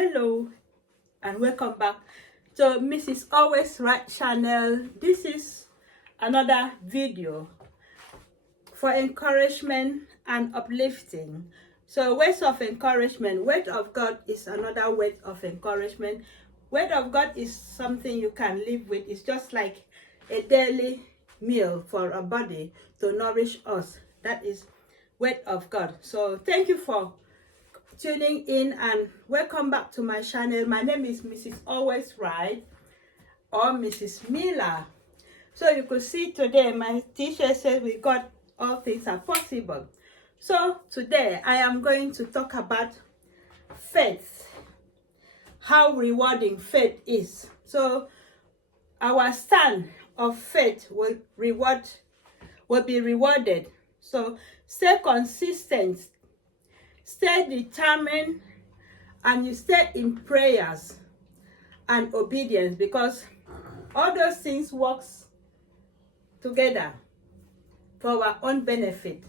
Hello and welcome back to Mrs. Always Right channel. This is another video for encouragement and uplifting. So words of encouragement, word of God is another word of encouragement. Word of God is something you can live with. It's just like a daily meal for a body to nourish us. That is word of God. So thank you for tuning in and welcome back to my channel. My name is Mrs. Always Right or Mrs. Miller. So you could see today my t-shirt says with God all things are possible. So today I am going to talk about faith, how rewarding faith is. So our stand of faith will be rewarded. So stay consistent, stay determined, and you stay in prayers and obedience, because all those things works together for our own benefit.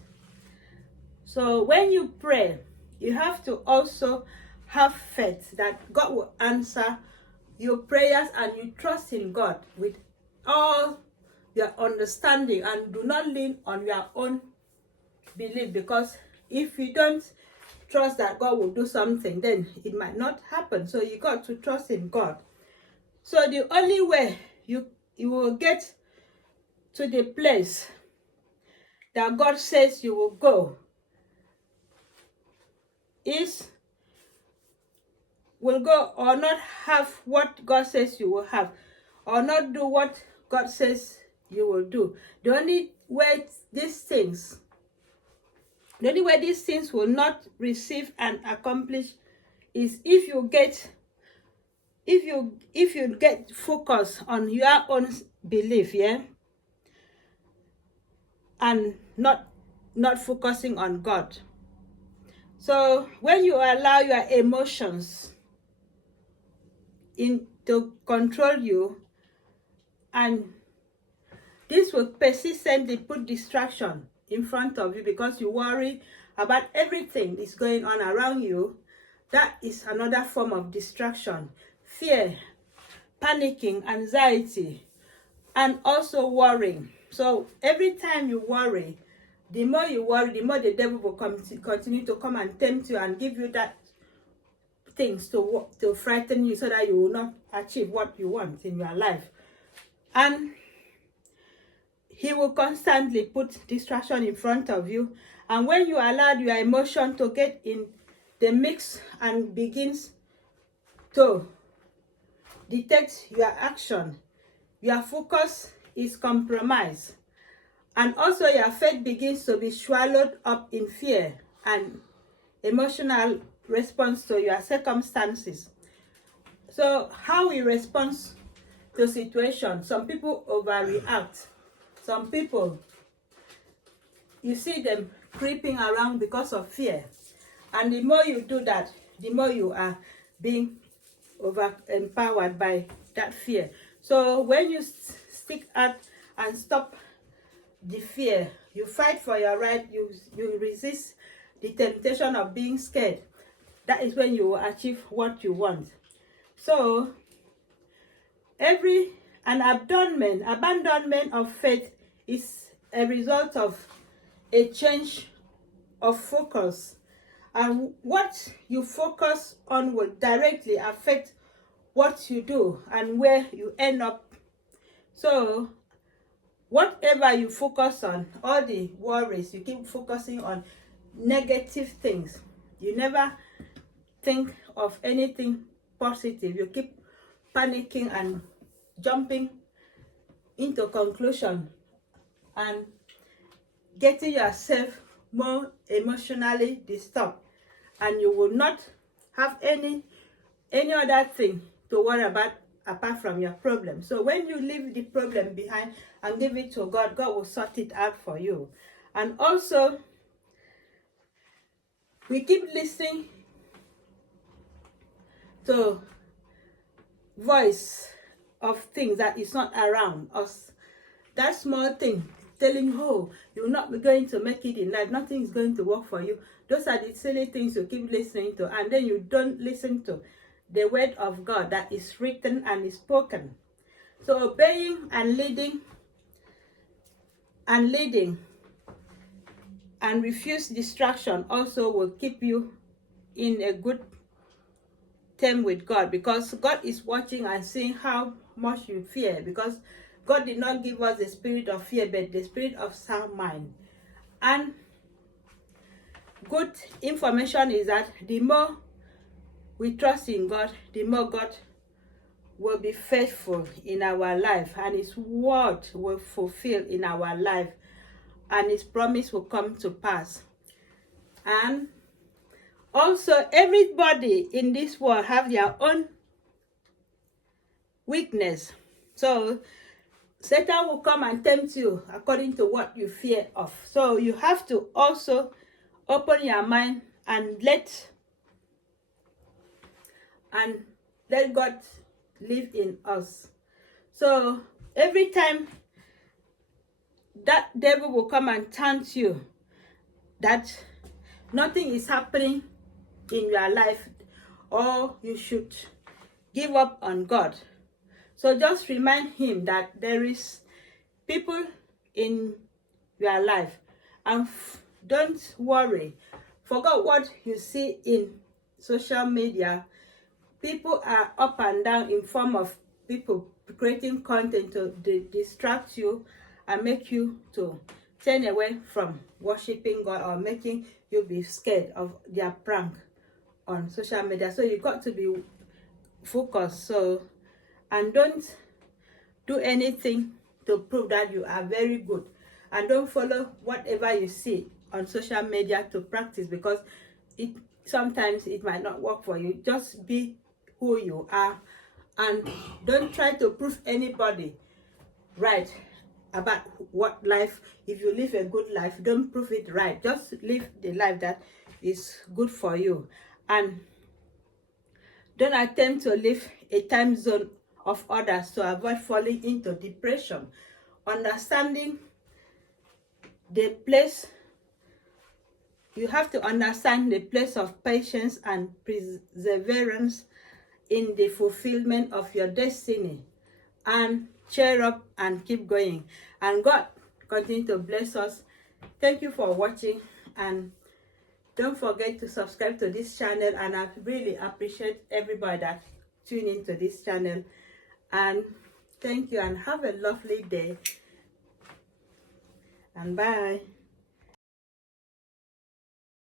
So when you pray, you have to also have faith that God will answer your prayers, and you trust in God with all your understanding and do not lean on your own belief, because if you don't trust that God will do something, then it might not happen. So you got to trust in God. So the only way you will get to the place that God says you will go is will go or not have what God says you will have, or not do what God says you will do. The only way these things will not receive and accomplish is if you get focused on your own belief, yeah, and not focusing on God. So when you allow your emotions to control you, and this will persistently put distraction in front of you because you worry about everything that's going on around you. That is another form of distraction. Fear, panicking, anxiety, and also worrying. So every time you worry, the more the devil will continue to come and tempt you and give you that things to frighten you, so that you will not achieve what you want in your life. And he will constantly put distraction in front of you. And when you allow your emotion to get in the mix and begins to detect your action, your focus is compromised. And also your faith begins to be swallowed up in fear and emotional response to your circumstances. So how we respond to situations, some people overreact. Some people, you see them creeping around because of fear. And the more you do that, the more you are being empowered by that fear. So when you stick out and stop the fear, you fight for your right, you resist the temptation of being scared, that is when you will achieve what you want. So an abandonment of faith is a result of a change of focus, and what you focus on will directly affect what you do and where you end up. So whatever you focus on, all the worries, you keep focusing on negative things. You never think of anything positive. You keep panicking and jumping into conclusion and getting yourself more emotionally disturbed, and you will not have any other thing to worry about apart from your problem. So when you leave the problem behind and give it to God, God will sort it out for you. And also, we keep listening to voice of things that is not around us. That small thing telling you, oh, you're not going to make it in life, nothing is going to work for you. Those are the silly things you keep listening to, and then you don't listen to the word of God that is written and is spoken. So obeying and leading and refuse distraction also will keep you in a good term with God, because God is watching and seeing how much you fear, because God did not give us the spirit of fear but the spirit of sound mind. And good information is that the more we trust in God, the more God will be faithful in our life, and his word will fulfill in our life, and his promise will come to pass. And also, everybody in this world have their own weakness. So Satan will come and tempt you according to what you fear of. So you have to also open your mind and let God live in us. So every time that devil will come and tempt you that nothing is happening in your life, or you should give up on God, so just remind him that there is people in your life, and don't worry. Forget what you see in social media. People are up and down in form of people creating content to distract you and make you to turn away from worshiping God, or making you be scared of their prank on social media. So you got to be focused. So, and don't do anything to prove that you are very good, and don't follow whatever you see on social media to practice, because sometimes it might not work for you. Just be who you are, and don't try to prove anybody right about what life. If you live a good life, don't prove it right. Just live the life that is good for you, and don't attempt to live a time zone of others to avoid falling into depression. Understanding the place, you have to understand the place of patience and perseverance in the fulfillment of your destiny, and cheer up and keep going, and God continue to bless us. Thank you for watching, and don't forget to subscribe to this channel, and I really appreciate everybody that tune into this channel. And thank you, and have a lovely day, and bye.